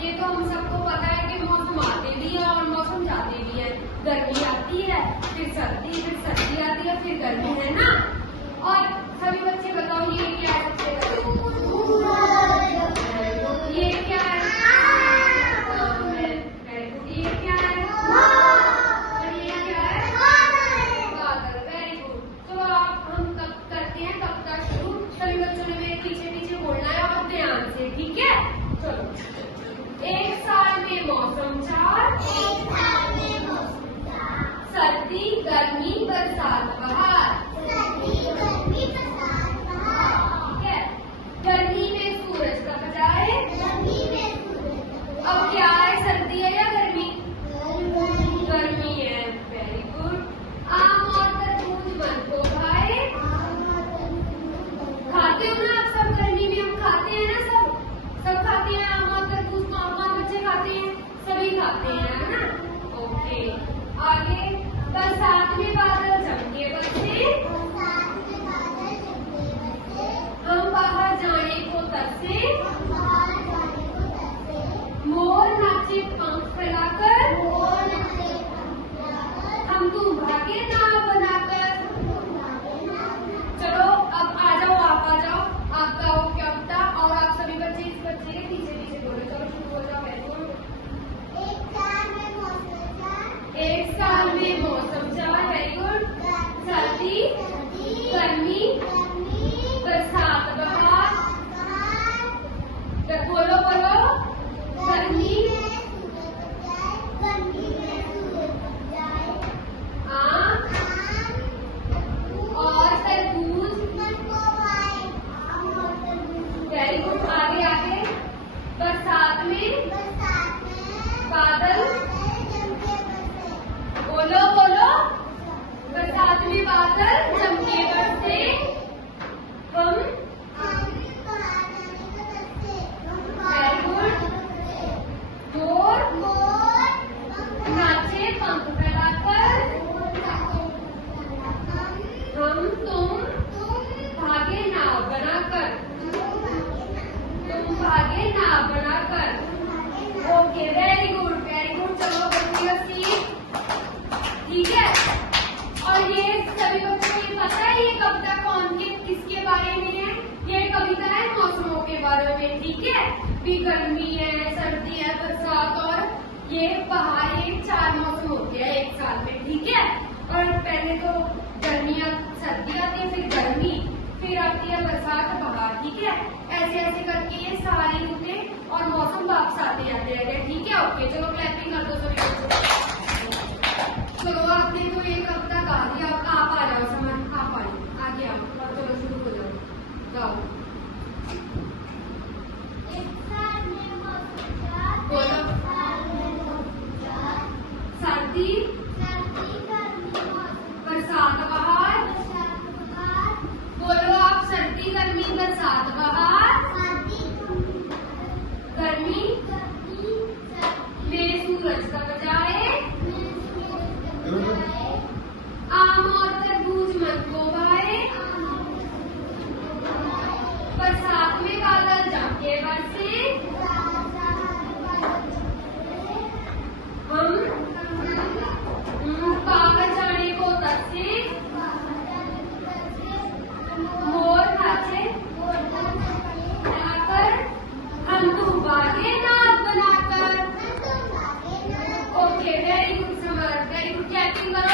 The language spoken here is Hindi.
ये तो हम सबको पता है कि मौसम आते भी है और मौसम जाते भी है। गर्मी आती है, फिर सर्दी आती है, फिर गर्मी, है ना। और सभी बच्चे बताओ ये क्या है? सबसे ये क्या है? ये क्या है? और ये क्या है? बादल। Very good. तो आप हम कब करते हैं कविता शुरू। सभी बच्चों ने मेरे पीछे पीछे बोलना है और ध्यान से, ठीक है? चलो। एक साल में मौसम चार, सर्दी गर्मी बरसात बहार। ठीक है। गर्मी में सूरज तप जाए। अब क्या है, सर्दी है या गर्मी? गर्मी है। Very good. आम और तरबूज मन को भाए। खाते हो ना आप सब? गर्मी में हम खाते हैं ना, सब खाते हैं आम और तरबूज। कौन बच्चे खाते हैं? सभी खाते हैं, है ना। ओके। आगे बरसात में बादल जमके बरसे। हम बाहर जाने को तरसे। मोर नाचे पंख फैलाकर। हम तुम भागे नाव बनाकर। चलो अब आ जाओ, आप आ जाओ। आपका हो कविता और आप सभी बच्चे इस बच्चे के पीछे पीछे बोले। चलो शुरू हो जाओ। एक साल में मौसम चार। Very good. सर्दी गर्मी बरसात बहार। बोलो बोलो। गर्मी आम और तरबूज। Very good. आगे आगे बरसात में बादल। बोलो बोलो। बरसात में बादल जमके बरसे। हम वेरी गुड। मोर नाचे पंख फैलाकर। हम तुम भागे नाव बनाकर। तुम भागे नाव बनाकर। Okay. Very good very good. चलो बच्चियों, ठीक है। और ये सभी बच्चों को पता है ये कविता किसके बारे में है? ये कविता है मौसमों के बारे में, ठीक है। भी गर्मी है, सर्दी है, बरसात और ये बहार। ये चार मौसम होते हैं एक साल में, ठीक है। और पहले तो गर्मियाँ सर्दी आती है, फिर गर्मी, फिर आती है बरसात बहार, ठीक है। ऐसे ऐसे करके ये सारी रुतें और मौसम वापस आते हैं, ठीक है। ओके चलो क्लैपिंग कर दो सभी बच्चों। चलो आपने तो ये कविता गा दी। आप आ जाओ, समझ आप आ जाओ, आगे आओ और चलो शुरू हो जाओ। गाओ बोलो। सर्दी बरसात बहार। बोलो आप। सर्दी गर्मी बरसात बहार। गर्मी में सूरज तप जाए। आम और तरबूज मन को भाए। बरसात में बादल जमके बरसे। हम बाहर जाने को तरसे। मोर नाचे बनाकर। हम तुम भागे नाव बनाकर। Okay very good summer. Very good. Clapping करो।